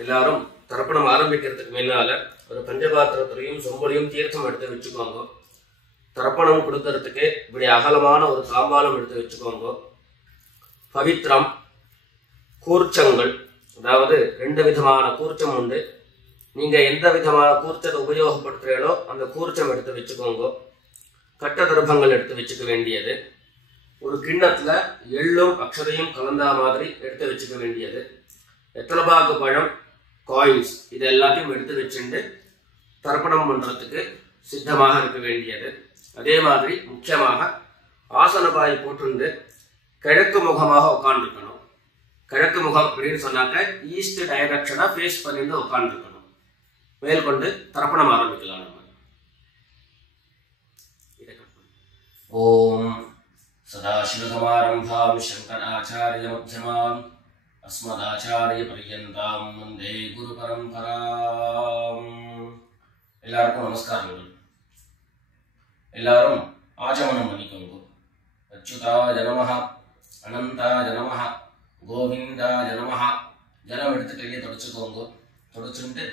எல்லாரும் தர்ப்பணம் ஆரம்பிக்கிறதுக்கு முன்னால ஒரு பஞ்சபாத்திரத்திலையும் சொம்பலையும் தீர்த்தம் எடுத்து வச்சுக்கோங்க. தர்ப்பணம் கொடுக்கறதுக்கு இப்படி அகலமான ஒரு தாம்பாலம் எடுத்து வச்சுக்கோங்க. பவித்திரம், கூர்ச்சங்கள், அதாவது 2 விதமான கூர்ச்சம் உண்டு. நீங்க எந்த விதமான கூர்ச்சத்தை உபயோகப்படுத்துறீங்களோ அந்த கூர்ச்சம் எடுத்து வச்சுக்கோங்க. கட்ட தர்ப்பங்கள் எடுத்து வச்சுக்க வேண்டியது. ஒரு கிண்ணத்துல எள்ளும் அக்ஷதையும் கலந்தா மாதிரி எடுத்து வச்சுக்க வேண்டியது. எத்தலபாக்கு பழம், காயின்ஸ், இது எல்லாத்தையும் எடுத்து வச்சுட்டு தர்ப்பணம் பண்றதுக்கு சித்தமாக இருக்க வேண்டியது. அதே மாதிரி முக்கியமாக ஆசனபாய் போட்டு கிழக்கு முகமாக உட்காந்துருக்கணும். கிழக்கு முகம் அப்படின்னு சொன்னாக்க ஈஸ்ட் டைரக்ஷனா ஃபேஸ் பண்ணிட்டு உட்காந்துருக்கணும். மேற்கொண்டு தர்ப்பணம் ஆரம்பிக்கலாம். நம்ம ஓம் சதாசிவசமாரம்பாம் சங்கராச்சாரிய மத்தியமாம் अस्मदाचार्य पर्यन्तां वन्दे गुरु परंपराम्. எல்லாருக்கும் நமஸ்காரங்கள். எல்லாரும் ஆச்சமனம் பண்ணிக்கோங்க. அச்சுதாய நமஹ, அனந்தாய நமஹ, கோவிந்தாய நமஹ. ஜலம் எடுத்து கையை தொடச்சுக்கோங்க. தொடச்சுட்டு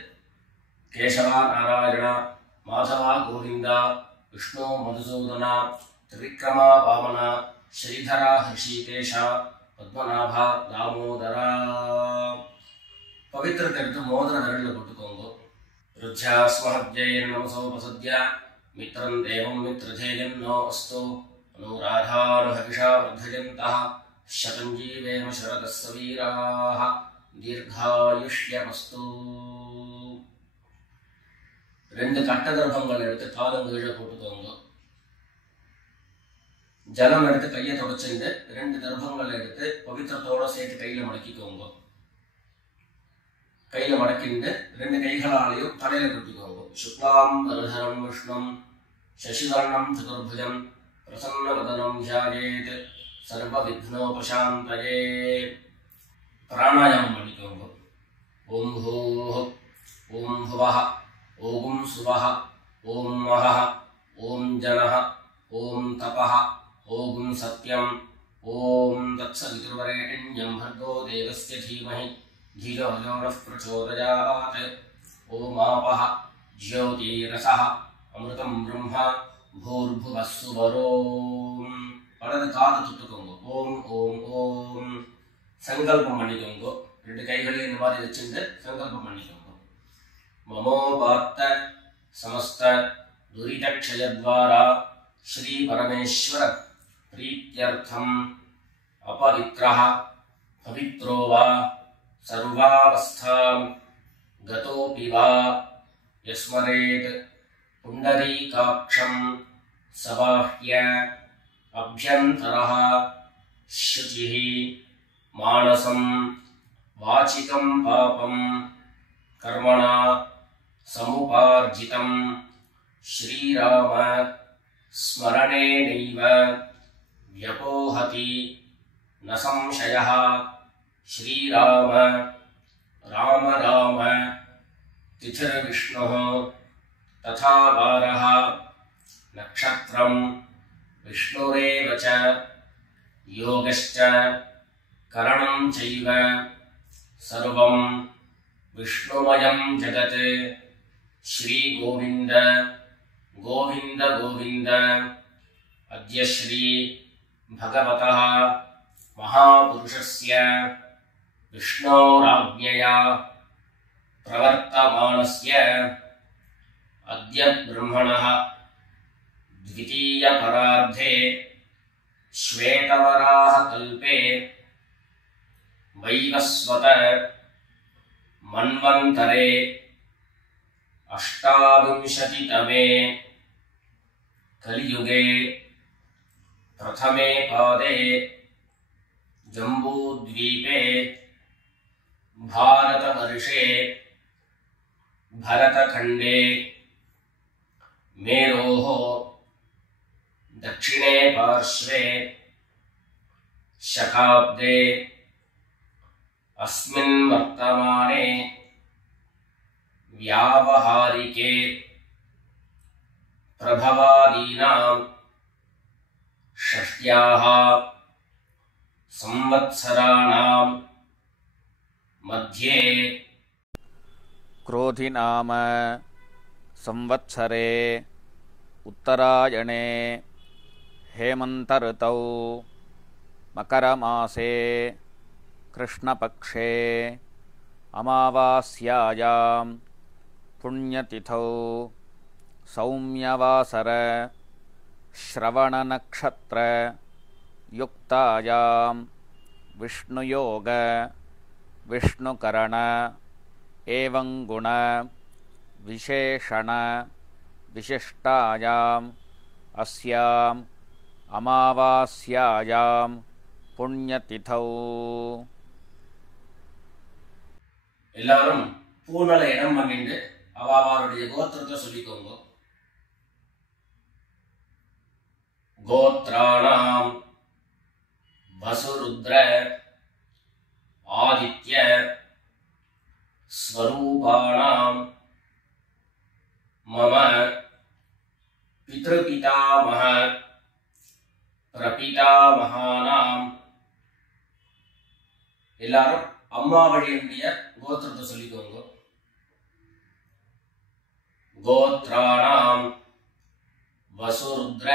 கேசவா நாராயணா, மாதவா கோவிந்தா, விஷ்ணு மதுசூதனா, திரிவிக்ரமா வாமனா, ஸ்ரீதரா ஹிருஷிகேஷா, பத்மநாபா தாமோதரா. பவித்திரத்தை எடுத்து மோதிர விரலில் போட்டுக்கோங்க. ருத்யாஸ்மஹத்யைர் நமசோபசத்ய மித்ரம் தேவம் மித்ரதேயம் நோ அஸ்து அனுராதானுஹவிஷா வர்தயந்தः சதம் ஜீவேம சரதஸ்ஸ வீராः தீர்காயுஷ்யமஸ்து. 2 கட்ட தர்ப்பங்கள் எடுத்து காலம் கீழே போட்டுக்கோங்க. ஜலம் எடுத்து கையை தொடச்சுட்டு 2 தர்ப்பங்கள் எடுத்து பவித்திரத்தோட சேர்த்து கையில மடக்கிக்கோங்க. கையில மடக்கிட்டு 2 கைகளாலையும் தலையில கட்டிக்கோங்க. சுக்லாம் வரதரம் விஷ்ணும் சசிவர்ணம் சதுர்புஜம் பிரசன்னவதனம் தியாயேத் சர்வ விக்னோபசாந்தயே. பிராணாயாமம் பண்ணிக்கோங்க. ஓம் ஹூஹ், ஓம் ஹுவஹ, ஓம் சுவஹ, ஓம் மஹஹ, ஓம் ஜனஹ, ஓம் தபஹ, ஓம் சத்யம், ஓம் தத்சவிதுர்வரேண்யம் भर्गो देवस्य धीमहि धियो यो नः प्रचोदयात्. ஓம் ஆபஹ ஜ்யோதிரஸஹ அமிர்தம் பிரம்மா பூர்புவः சுவரோம். வலது காது தொட்டுக்கோங்க. ஓம் ஓம் ஓம். சங்கல்பம் பண்ணிக்கோங்க. 2 கைகளையும் இந்த மாதிரி வச்சுட்டு சங்கல்பம் பண்ணிக்கோங்க. மமோபாத்த சமஸ்த துரிதக்ஷயத்வாரா श्री परमेश्वर प्रीत्यर्थम अपवित्रः पवित्रो वा सर्वावस्थां गतोऽपि वा यस्मरेत् पुण्डरीकाक्षं सबाह्य अभ्यन्तरः शुचिः मानसं वाचिकं पापं कर्मणा समुपार्जितं श्रीराम स्मरणेनैव व्यपोहति न संशयः. श्रीराम राम राम तिथिर्विष्णुः तथा वारः नक्षत्रं विष्णुरेव च योगश्च करणं चैव सर्वं विष्णुमयं जगत्. श्री गोविंद गोविंद गोविंद. अद्य श्री भगवतः महापुरुषस्य विष्णोराज्ञया प्रवर्तमानस्य अद्य ब्रह्मणः द्वितीयपरार्धे श्वेतवराहकल्पे वैवस्वत मन्वन्तरे 28तमे कलियुगे प्रथमे पादे जम्बूद्वीपे भारतवर्षे भरतखण्डे मेरोः दक्षिणे पार्श्वे शकाब्दे अस्मिन् वर्तमाने व्यावहारिके प्रभवादीनां षष्ट्याः संवत्सराणां मध्ये क्रोधि नाम संवत्सरे उत्तरायणे हेमन्तऋतौ मकरमासे कृष्णपक्षे अमावास्यायां पुण्यतिथौ सौम्यवासर श्रवणनक्षत्र युक्तायां विष्णुयोग विष्णुकरण एवं गुण विशेषण विशिष्टायाम् अस्याम् अमावास्यायां पुण्यतिथौ எல்லாரும் பூனல இடம் பண்ணிட்டு அவளுடைய கோத்திரத்தை சொல்லிக்கோங்க. கோத்ராணாம் வசுருத்ர ஆதித்ய ஸ்வரூபாணாம் மம பித்ருபிதாமஹ பிரபிதாமஹானாம். எல்லாரும் அம்மா வழியினுடைய கோத்திரத்தை சொல்லிக்கோங்க. கோத்ராணாம் வசுருத்ர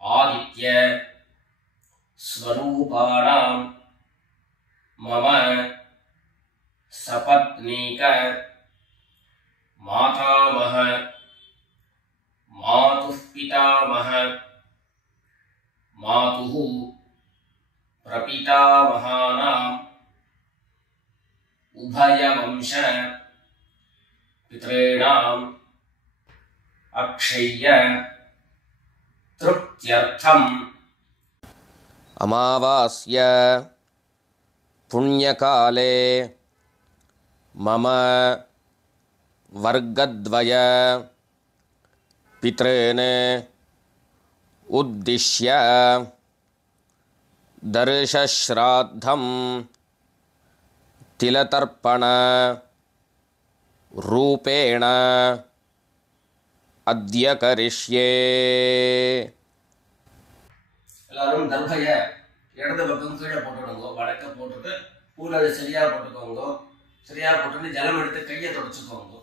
ஆதித்ய ஸ்வரூபாணாம் மம சபத்னீக மாதாமஹ மாதுः பிதாமஹ மாதுः பிரபிதாமஹானாம் உபயவம்ச பித்ரேணாம் அக்ஷய்ய திருப்த்யர்த்தம். अमावास्य पुण्यकाले मम वर्गद्वय पितॄन् उद्दिश्य दर्शश्राद्धं तिलतर्पण रूपेण अद्य करिष्ये. எல்லாரும் தர்பைய இடது பக்கம் கீழே போட்டுடுங்க. வடக்க போட்டுட்டு பூல சரியா போட்டுக்கோங்க. சரியா போட்டுட்டு ஜலம் எடுத்து கையை தொடச்சுக்கோங்க.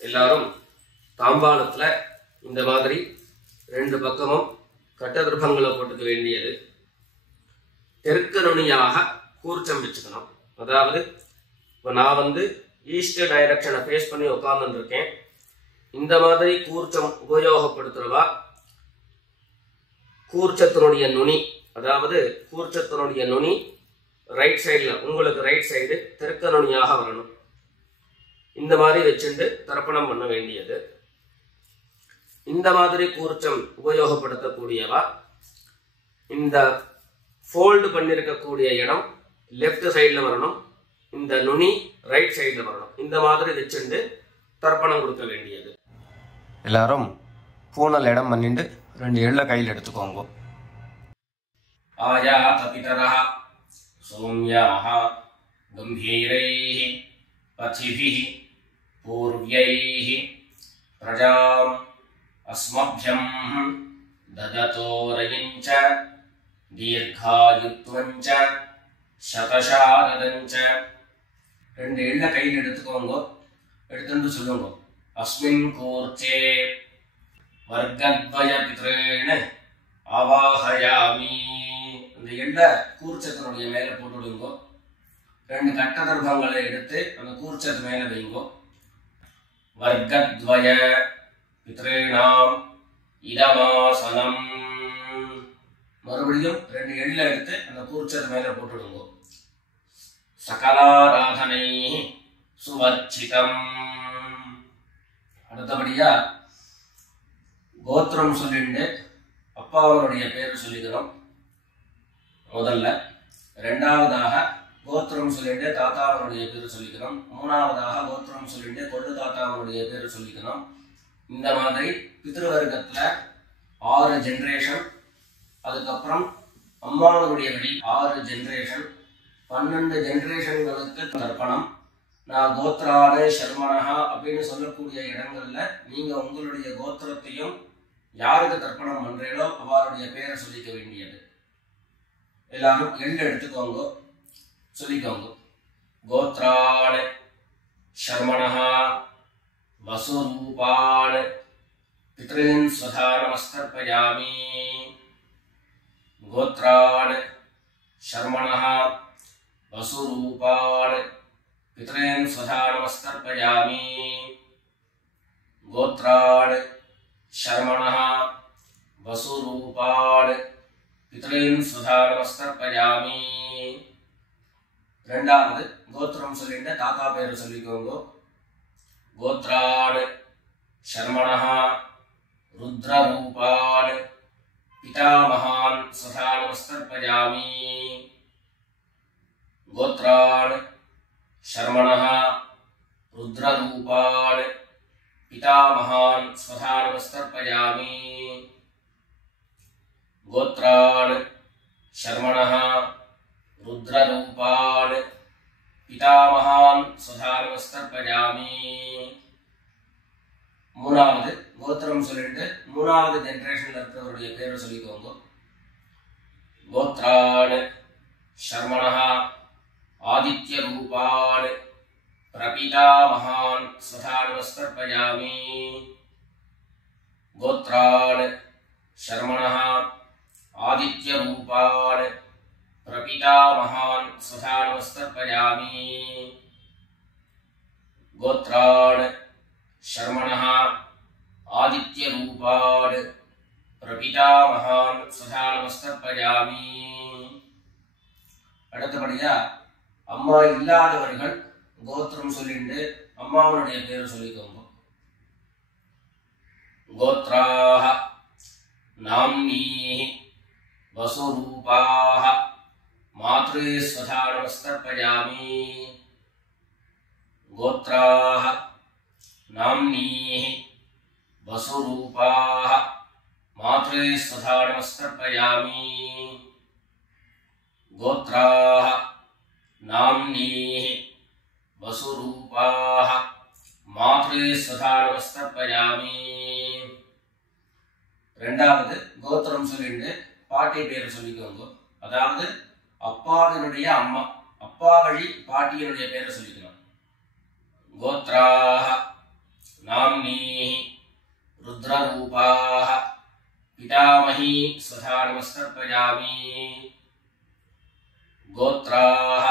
எல்லாரும் தாம்பாளத்துல இந்த மாதிரி ரெண்டு பக்கமும் கட்ட திருப்பங்களை போட்டுக்க வேண்டியது. தெற்கு நுனியாக கூர்ச்சம் வச்சுக்கணும். அதாவது இப்போ நான் ஈஸ்ட் டைரக்ஷனை ஃபேஸ் பண்ணி உட்கார்ந்து இருக்கேன். இந்த மாதிரி கூர்ச்சம் உபயோகப்படுத்துறவா கூர்ச்சத்தினுடைய நுனி, அதாவது கூர்ச்சத்தினுடைய நுனி ரைட் சைடில், உங்களுக்கு ரைட் சைடு தெற்கு நுனியாக வரணும். இந்த மாதிரி வச்சுட்டு தர்ப்பணம் பண்ண வேண்டியது. இந்த மாதிரி கூர்ச்சம் உபயோகப்படுத்தக்கூடியவா இந்த ஃபோல்டு பண்ணியிருக்கக்கூடிய இடம் லெஃப்ட் சைடில் வரணும். இந்த நுனி ரைட் சைடில் வரணும். இந்த மாதிரி வச்சுட்டு தர்ப்பணம் கொடுக்க வேண்டியது. எல்லாரும் பூனல் இடம் பண்ணிட்டு ரெண்டு எள்ள கையில் எடுத்துக்கோங்க. ஆயாத பிதரஹ சௌம்யாஹ கம்பீரைஹ பதிபிஹ பூர்வ்யைஹ பிரஜாம் அஸ்மப்யம் தததோரயஞ்ச தீர்காயுத்வஞ்ச சதசாரதஞ்ச. ரெண்டு எள்ள கையில் எடுத்துக்கோங்க. எடுத்துட்டு சொல்லுங்க. அஸ்மின் கூர்ச்சே வர்க்கத்வய பித்ரேண ஆவாஹயாமி. அந்த எள்ள கூர்ச்சத்தினுடைய மேல போட்டுடுங்க. ரெண்டு கட்ட தர்பங்களை எடுத்து அந்த கூர்ச்சத்து மேல வைங்க. வர்க்கத்வய பித்ரேணாம் இதமாசனம். மறுபடியும் ரெண்டு எள்ள எடுத்து அந்த கூர்ச்சத்து மேல போட்டுடுங்க. சகலாராதனை சுவர்ச்சிதம். அடுத்தபடியா கோத்திரம் சொல்லிட்டு அப்பாவனுடைய பேர் சொல்லிக்கிறோம் முதல்ல. ரெண்டாவதாக கோத்திரம் சொல்லிட்டு தாத்தாவனுடைய பேர் சொல்லிக்கிறோம். மூணாவதாக கோத்திரம் சொல்லிட்டு கொள்ளு தாத்தாவனுடைய பேர் சொல்லிக்கிறோம். இந்த மாதிரி பித்ருவர்க்கத்துல 6 ஜெனரேஷன், அதுக்கப்புறம் அம்மாவனுடைய வழி 6 ஜெனரேஷன், 12 ஜெனரேஷன்களுக்கு தர்ப்பணம். நான் கோத்ரான சர்மனஹா அப்படின்னு சொல்லக்கூடிய இடங்கள்ல நீங்க உங்களுடைய கோத்திரத்தையும் யாருக்கு தர்ப்பணம் பண்றீங்களோ அவருடைய பேரை சொல்லிக்க வேண்டியது. எல்லாரும் எள்ளு எடுத்துக்கோங்க, சொல்லிக்கோங்க. கோத்ரான சர்மனஹா வசுரூபான் பித்ரீன் ஸ்வதா நமஸ்தர்ப்பயாமி. கோத்ரான் சர்மணः வசுரூபான் பித்ரீன் ஸ்வதா நமஸ்தர்ப்பயாமி. கோத்ரான் சர்மணः வசுரூபான் பித்ரீன் ஸ்வதா நமஸ்தர்ப்பயாமி. ரெண்டாவது கோத்திரம் சொல்லிட்டு தாத்தா பேரு சொல்லிக்கோங்க. கோத்ரான் சர்மணः ருத்ரரூபான் பிதாமகான் ஸ்வதா நமஸ்தர்ப்பயாமி. கோத்ரான் சர்மணः ருத்ரரூபான் பிதாமகான் ஸ்வதா நமஸ்தர்ப்பயாமி. கோத்ரான் சர்மணः ருத்ரரூபான் பிதாமகான் ஸ்வதா நமஸ்தர்ப்பயாமி. மூணாவது கோத்திரம் சொல்லிட்டு மூணாவது ஜெனரேஷன்ல இருக்கிறவருடைய பேரை சொல்லிக்கோங்க. கோத்ரான் சர்மணः ஆதித்ய ரூபான் பிரபிதாமகான் ஸ்வதா நமஸ்தர்ப்பயாமி. கோத்ரான் சர்மணः ஆதித்ய ரூபான் பிரபிதாமகான் ஸ்வதா நமஸ்தர்ப்பயாமி. கோத்ரான் சர்மணः ஆதித்ய ரூபான் பிரபிதாமகான் ஸ்வதா நமஸ்தர்ப்பயாமி. அடுத்தபடியா அம்மா இல்லாதவர்கள் கோத்திரம் சொல்லிட்டு அம்மாவனுடைய பேரை சொல்லிக்கோங்க. கோத்ராஹ நாம்னீஹி வசுரூபாஹ மாத்ரே ஸ்வதா நமஸ்தர்ப்பயாமி. கோத்ராஹ நாம்னீஹி வசுரூபாஹ மாத்ரே ஸ்வதா நமஸ்தர்ப்பயாமி. கோத்ராஹ நாம்னீஹி வசுரூபாஹ மாத்ரே ஸ்வதா நமஸ்தர்ப்பயாமி. ரெண்டாவது கோத்திரம் சொல்லிட்டு பாட்டி பேரை சொல்லிக்கோங்க. அதாவது அப்பாவினுடைய அம்மா, அப்பா வழி பாட்டியினுடைய பேரை சொல்லிக்கணும். கோத்ராஹ நாம்னீஹி ருத்ரரூபாஹ பிதாமஹி ஸ்வதா நமஸ்தர்ப்பயாமி. கோத்ராஹ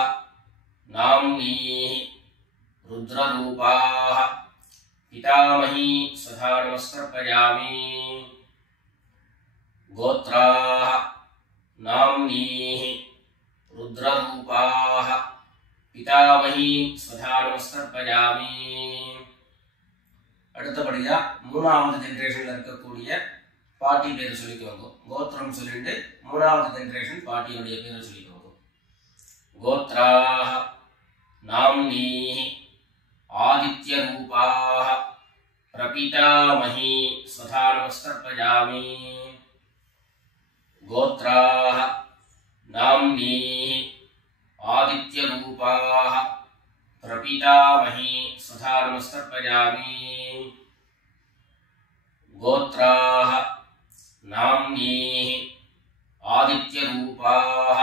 நாம்னீஹி ருத்ரரூபாஹ பிதாமஹி ஸ்வதா நமஸ்தர்ப்பயாமி. கோத்ராஹ நாம்னீஹி ருத்ரரூபாஹ பிதாமஹி ஸ்வதா நமஸ்தர்ப்பயாமி. அடுத்தபடியா மூணாவது ஜெனரேஷன்ல இருக்கக்கூடிய பாட்டி பேரை சொல்லிக்கோங்க. கோத்திரம் சொல்லிட்டு மூணாவது ஜெனரேஷன் பாட்டியுடைய பேரை சொல்லிக்கோங்க. கோத்ராஹ நாம்னீஹி ஆதித்ய ரூபாஹ பிரபிதாமஹி ஸ்வதா நமஸ்தர்ப்பயாமி. கோத்ராஹ நாம்னீஹி ஆதித்ய ரூபாஹ பிரபிதாமஹி ஸ்வதா நமஸ்தர்ப்பயாமி. கோத்ராஹ நாம்னீஹி ஆதித்ய ரூபாஹ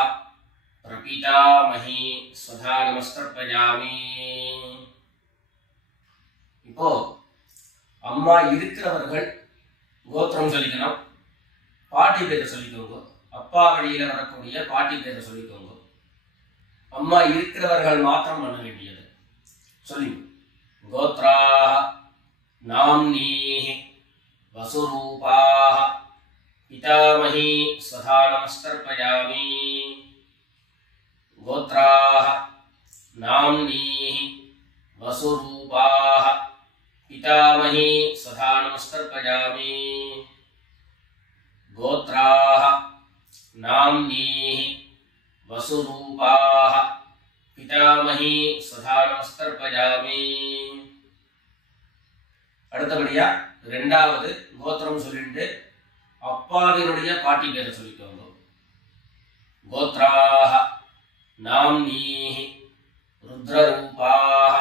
பிரபிதாமஹி ஸ்வதா நமஸ்தர்ப்பயாமி. இப்போ அம்மா இருக்கிறவர்கள் கோத்திரம் சொல்லிக்கணும், பாட்டி பேரை சொல்லிக்கோங்க. அப்பா வழியில வரக்கூடிய பாட்டி பேரை சொல்லிக்கோங்க. அம்மா இருக்கிறவர்கள் மாத்திரம் பண்ண வேண்டியது. சொல்லி கோத்ராஹ நாம்னீஹி வசுரூபாஹ பிதாமஹி ஸ்வதா நமஸ்தர்ப்பயாமி. கோத்ராஹ நாம்னீஹி வசுரூபாஹ பிதாமஹி ஸ்வதா நமஸ்தர்ப்பயாமி. கோத்ராஹ நாம்னீஹி வசுரூபாஹ பிதாமஹி ஸ்வதா நமஸ்தர்ப்பயாமி. அடுத்தபடியா ரெண்டாவது கோத்திரம் சொல்லிட்டு அப்பாவினுடைய பாட்டி பேரை சொல்லிக்கோங்க. गोत्राः नाम्नीः रुद्ररूपाः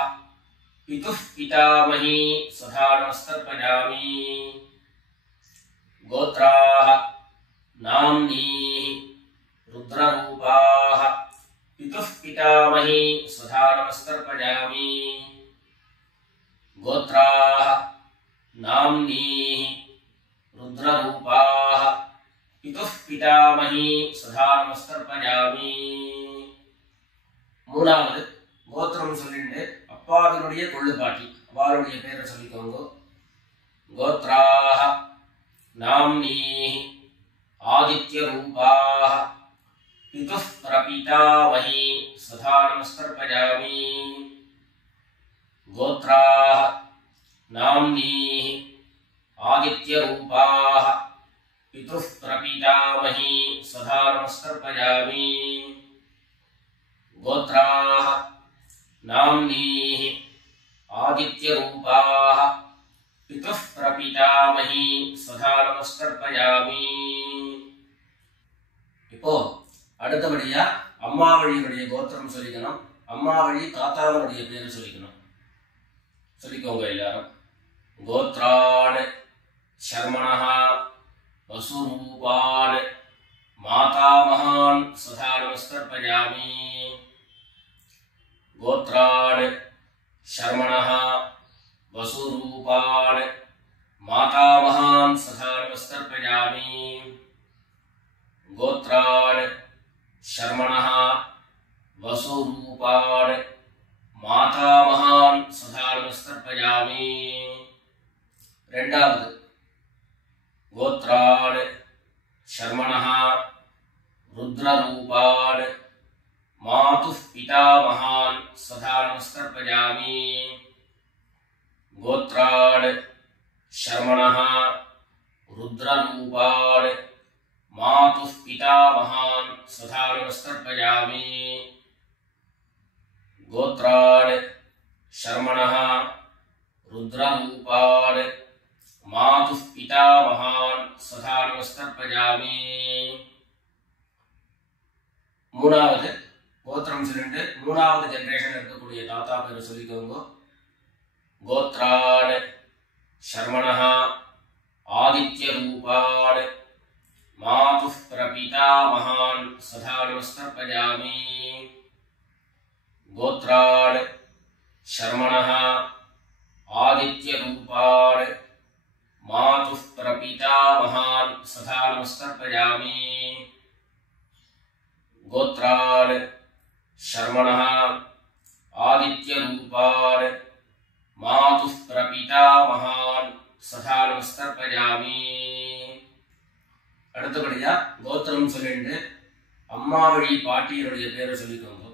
पितुः पितामही स्वधा नमस्तर्पयामि गोत्राः नाम्नीः रुद्ररूपाः पितुः पितामही स्वधा नमस्तर्पयामि गोत्राः नाम्नीः रुद्ररूपाः पितुः पितामही स्वधा नमस्तर्पयामि மூணாவது கோத்திரம் சொல்லிட்டு அப்பாவினுடைய கொள்ளுப்பாட்டி அவருடைய பேரை சொல்லிக்கோங்க கோத்ராஹ நாம்னீஹி ஆதித்ய ரூபாஹ பிதுः பிரபிதாமஹி சதா நமஸ்தர்ப்பயாமி கோத்ராஹ நாம்னீஹி ஆதித்ய ரூபாஹ பிதுः பிரபிதாமஹி சதா நமஸ்தர்ப்பயாமி गोत्राः नाम्नीः आदित्यरूपाः पितुः प्रपितामही स्वधा नमस्कर्पयामि இப்போ அடுத்தபடியா அம்மா வழியுடைய கோத்திரம் சொல்லிக்கணும் அம்மா வழி தாத்தாவுடைய பேரு சொல்லிக்கணும் சொல்லிக்கோங்க எல்லாரும் கோத்ரான் शर्मणः वसुरूपान् मातामहान् स्वधा नमस्कर्पयामि गोत्रान् शर्मणः वसुरूपान् मातामहान् स्वधा नमस्कर्पयामि गोत्रान् शर्मणः वसुरूपान् मातामहान् स्वधा नमस्कर्पयामि ரெண்டாவது गोत्रान् शर्मणः रुद्ररूपान् मातुः पितामहान् स्वधा नमस्कर्पयामि गोत्रान् शर्मणः रुद्ररूपान् मातुः पितामहान् स्वधा नमस्कर्पयामि गोत्रान् शर्मणः रुद्ररूपान् मातुः पितामहान् स्वधा नमस्कर्पयामि மூணாவது கோத்திரம் சொல்லிட்டு மூணாவது ஜெனரேஷன் இருக்கக்கூடிய தாத்தா பேரை சொல்லிக்கோங்க கோத்ரான் शर्मणः आदित्य रूपान् मातुः प्रपितामहान् स्वधा नमस्कर्पयामि गोत्रान् शर्मणः आदित्य रूपान् मातुः प्रपितामहान् स्वधा नमस्कर्पयामि गोत्रान् शर्मणः आदित्य रूपान् मातुः प्रपितामहान् स्वधा नमस्कर्पयामि அடுத்தபடியா கோத்திரம் சொல்லிட்டு அம்மா வழி பாட்டியருடைய பேரை சொல்லிக்கோங்க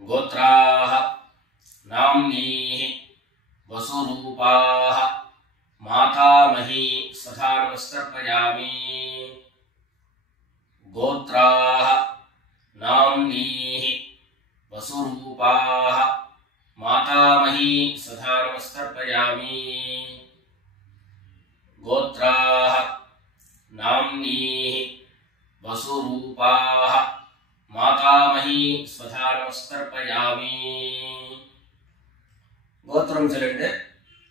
கோத்ராஹ நாம்னீஹி वसुरूपाः मातामही स्वधा नमस्कर्पयामि गोत्राः नाम्नीः वसुरूपाः मातामही स्वधा नमस्कर्पयामि गोत्राः नाम्नीः वसुरूपाः मातामही स्वधा नमस्कर्पयामि கோத்திரம் சொல்லிட்டு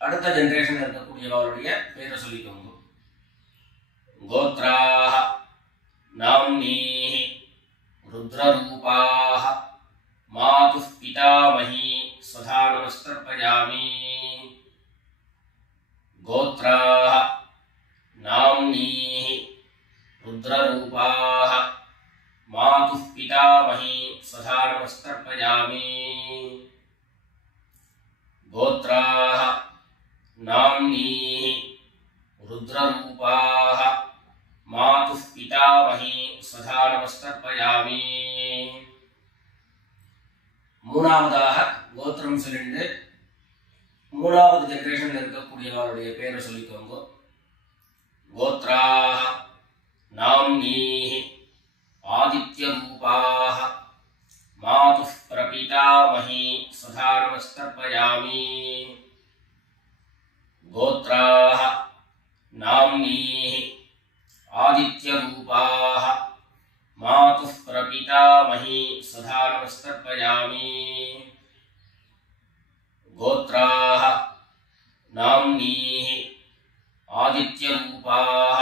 அடுத்த ஜெனரேஷன் இருக்கக்கூடியவருடைய பேரை சொல்லிக்கோங்க கோத்ராஹ நாம்னீஹி रुद्ररूपाः मातुः पितामही स्वधा नमस्कर्पयामि गोत्राः नाम्नीः रुद्ररूपाः मातुः पितामही स्वधा नमस्कर्पयामि गोत्राः नाम्नीः रुद्ररूपाः मातुः पितामही स्वधा नमस्कर्पयामि மூணாவதாக கோத்திரம் சொல்லிட்டு மூணாவது ஜெனரேஷன்ல இருக்கக்கூடியவருடைய பேரை சொல்லிக்கோங்க கோத்ராஹ நாம்னீஹி ஆதித்ய ரூபாஹ मातुः प्रपितामही स्वधा नमस्कर्पयामि गोत्राः नाम्नीः आदित्य रूपाः प्रपितामही सदा नमस्तर्पयामि। गोत्राः नाम्नीः आदित्यरूपाः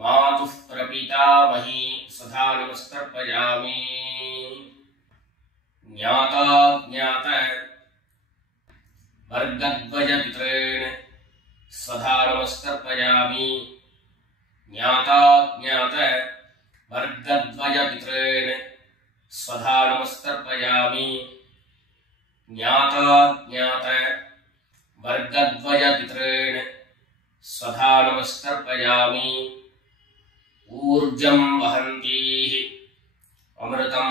मातुः प्रपितामही सदा नमस्तर्पयामि। ज्ञाता ज्ञात वर्गद्वयपितॄन् सदा नमस्तर्पयामि। ज्ञाता ज्ञात वर्गद्वयपितॄन् सदा नमस्तर्पयामि। ज्ञाता ज्ञात वर्गद्वयपितॄन् सदा नमस्तर्पयामि। ऊर्जं वहन्तीः अमृतं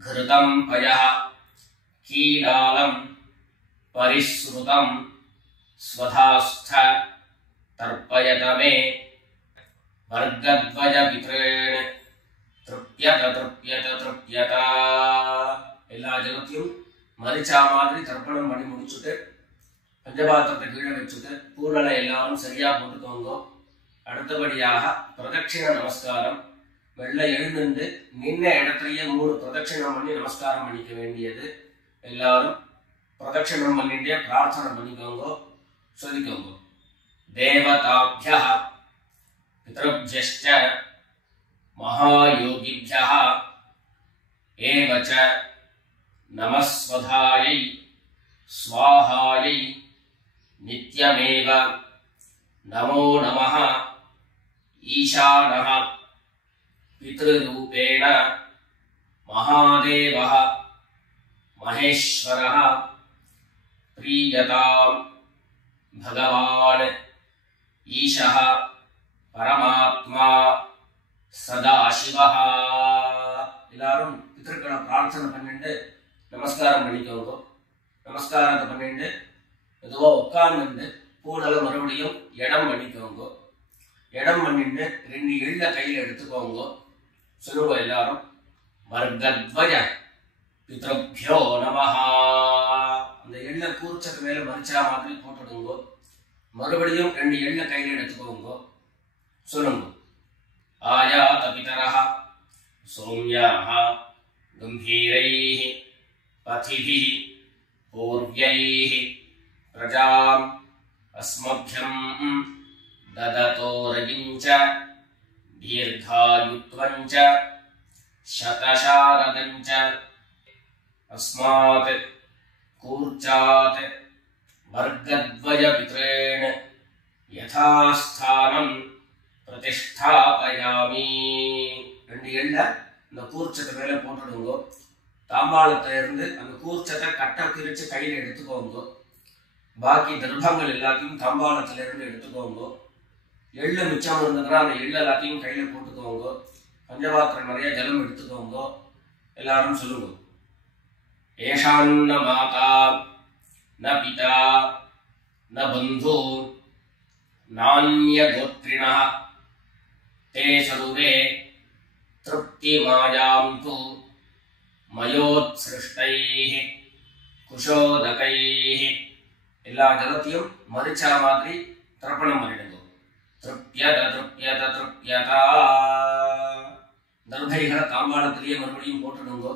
घृतं पयः कीडालं परिश्रुतं स्वधास्थ तर्पयत मे। वर्गद्वयपितॄन् तृप्यत तृप्यत तृप्यत। எல்லா ஜனத்தையும் மரிச்சா மாதிரி தர்ப்பணம் பண்ணி முடிச்சுட்டு பஞ்சபாத்திரத்தை கீழே வச்சுட்டு பூரணை எல்லாரும் சரியா போட்டுக்கோங்க. அடுத்தபடியாக பிரதட்சிண நமஸ்காரம். வெள்ளை எழுந்து நின்ன இடத்துலயே 3 பிரதட்சிணம் பண்ணி நமஸ்காரம் பண்ணிக்க வேண்டியது. எல்லாரும் பிரதட்சிணம் பண்ணிட்டே பிரார்த்தனை பண்ணிக்கோங்க, சொல்லிக்கோங்க. தேவதாப்யः பித்ருभ्यश्च महायोगिभ्यः एव च नमस्वधायै स्वाहायै नित्यमेव नमो नमः। ईशानः पितृरूपेण महादेवः महेश्वरः प्रीयतां भगवान् ईशः परमात्मा सदाशिवः। எல்லாரும் பித்ருக்களை பிரார்த்தனை பண்ணிட்டு நமஸ்காரம் பண்ணிக்கோங்க. நமஸ்காரத்தை பண்ணிட்டு எதுவோ உட்கார்ந்து பூனல மறுபடியும் இடம் பண்ணிக்கோங்க. இடம் பண்ணிட்டு 2 எள்ள கையில் எடுத்துக்கோங்க. சொல்லுங்க எல்லாரும், வர்கத்வய பித்ருभ्यो நமஹ. அந்த எள்ள கூர்ச்சத்து மேல மரிச்சா மாதிரி போட்டுடுங்க. மறுபடியும் 2 எள்ள கையில் எடுத்துக்கோங்க. சொல்லுங்க, ஆயாத பிதரஹ சௌம்யாஹ கம்பீரைஹ பதிபிஹ பூர்வைஹ பிரஜாம் அஸ்மभ्यம் ददतो रजिञ्च दीर्घायुत्वञ्च शतशारदञ्च अस्मात् कूर्चात् वर्गद्वयपितॄन् यथास्थानं प्रतिष्ठापयामि. 2 எள்ள இந்த கூர்ச்சத்தை மேல போட்டுடுங்க. தாம்பாளத்துல இருந்து அந்த கூர்ச்சத்தை கட்ட பிரிச்சு கையில எடுத்துக்கோங்க. பாக்கி தர்ப்பங்கள் எல்லாத்தையும் தாம்பாளத்துல இருந்து எடுத்துக்கோங்க. எள்ளு மிச்சம் இருந்ததுன்னா அந்த எள்ளு எல்லாத்தையும் கையில போட்டுக்கோங்க. பஞ்சபாத்திரம் நிறைய ஜலம் எடுத்துக்கோங்க. எல்லாரும் சொல்லுங்க, ஏஷான்ன மாதா ந பிதா ந பந்து நான்ய கோத்ரிணா தே சர்வே திருப்தி மாயாம் து மயோத்ஸ்ருஷ்டைஹ குஷோதகைஹ. எல்லா ஜலத்தையும் மரிச்சா மாதிரி தர்ப்பணம் பண்ணிடுங்க. திருப்யத திருப்யத திருப்யதா. தர்பைகளை தாம்பாளத்திலேயே மறுபடியும் போட்டுடுங்க.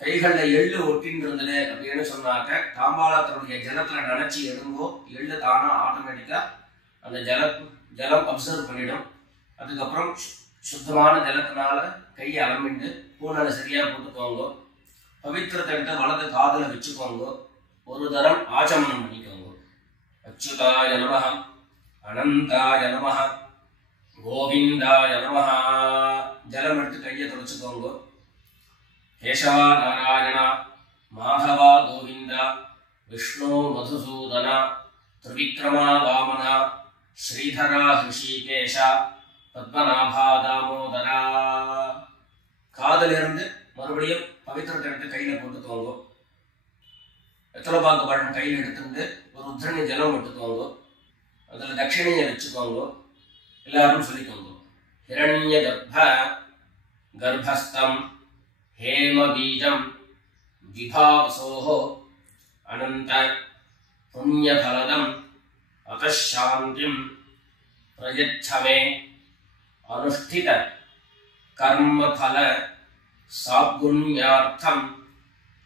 கைகளில் எள்ளு ஒட்டின்னு இருந்தது அப்படின்னு சொன்னாக்க தாம்பாளத்தினுடைய ஜலத்துல நினைச்சு எடுங்கோ. எள்ளு தானா ஆட்டோமேட்டிக்கா அந்த ஜலம் அப்சர்வ் பண்ணிடும். அதுக்கப்புறம் சுத்தமான ஜலத்தினால கையை அலம்பிண்டு பூனலை சரியா போட்டுக்கோங்க. பவித்திரத்தை எடுத்து வலது காதுல வச்சுக்கோங்க. ஒரு தரம் ஆச்சமனம் பண்ணிக்கோங்க. அச்சுதாய நமஹ அனந்தாய நமஹ கோவிந்தாய நமஹ. ஜலம் எடுத்து கையை தொடச்சுக்கோங்க. கேசவா நாராயண மாதவா கோவிந்த விஷ்ணு மதுசூதன திரிவிக்ரமா வாமன ஸ்ரீதரா ஹிருஷிகேஷ பத்மநாபா தாமோதரா. காதலிருந்து மறுபடியும் பவித்திரத்தை எடுத்து கையில போட்டுக்கோங்க. வெத்தலைப்பாக்கு பழம் கையில் எடுத்துட்டு ஒரு உத்திரணி ஜலம் எடுத்துக்கோங்க. அதில் தட்சிணையை வச்சுக்கோங்க. எல்லாரும் சொல்லிக்கோங்க, ஹிரண்ய கர்ப்பஸ்தம் हेम बीजं विभावसोः अनंत पुण्यफलदं अतः शांतिं प्रयच्छ मे अनुष्ठित கர்ம பல சாகுண்யார்த்தம்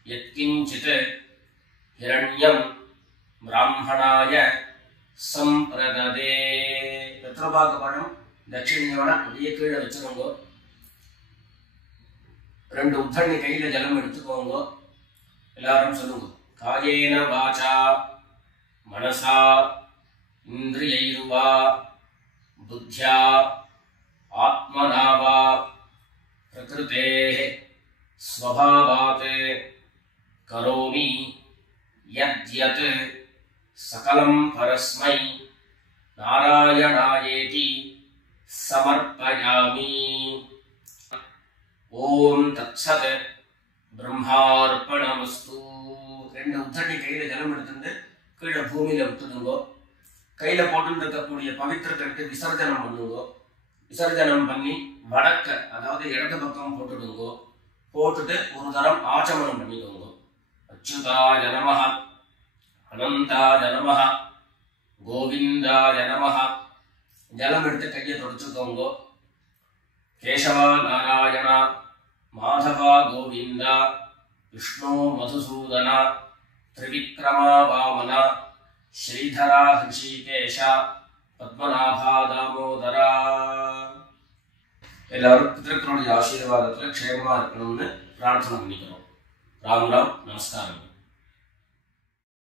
யத்கிஞ்சித் ஹிரண்யம் பிராமணாய சம்பிரததே. பித்ருபாக பழம் தட்சிணையோட அப்படியே கீழே வச்சுக்கோங்க. 2 உத்தண்ணி கையில ஜலம் எடுத்துக்கோங்க. எல்லாரும் சொல்லுங்க. காயேன வாசா மனசா இந்திரியைர்வா புத்யா ஆத்மனா வா பிரகிருதேஹ ஸ்வபாவாத் கரோமி யத்யத் சகலம் பரஸ்மை நாராயணாயேதி சமர்ப்பயாமி. ஓம் தத்சத் பிரம்மார்ப்பணமஸ்து. 2 உத்தண்ணி கையில ஜலம் எடுத்துட்டு கீழே பூமியில விட்டுடுங்கோ. கையில போட்டு இருக்கக்கூடிய பவித்திரத்தை விட்டு விசர்ஜனம் பண்ணுங்கோ. விசர்ஜனம் பண்ணி வடக்க அதாவது இடது பக்கம் போட்டுடுங்கோ. போட்டுட்டு ஒரு தரம் ஆச்சமனம் பண்ணிக்கோங்க. அச்சுதாய நமஹ அனந்தாய நமஹ கோவிந்தாய நமஹ. ஜலம் எடுத்து கையை தொடச்சுக்கோங்க. கேசவா நாராயண மாதவா கோவிந்தா விஷ்ணு மதுசூதன திரிவிக்ரமா வாமன ஸ்ரீதரா ஹிருஷிகேஷ பத்மநாபா தாமோதரா. எல்லாரும் பிதர்களுடைய ஆசீர்வாதத்துல க்ஷேமமா இருக்கணும்னு பிரார்த்தனை பண்ணிக்கிறோம். ராம் ராம். நமஸ்காரம்.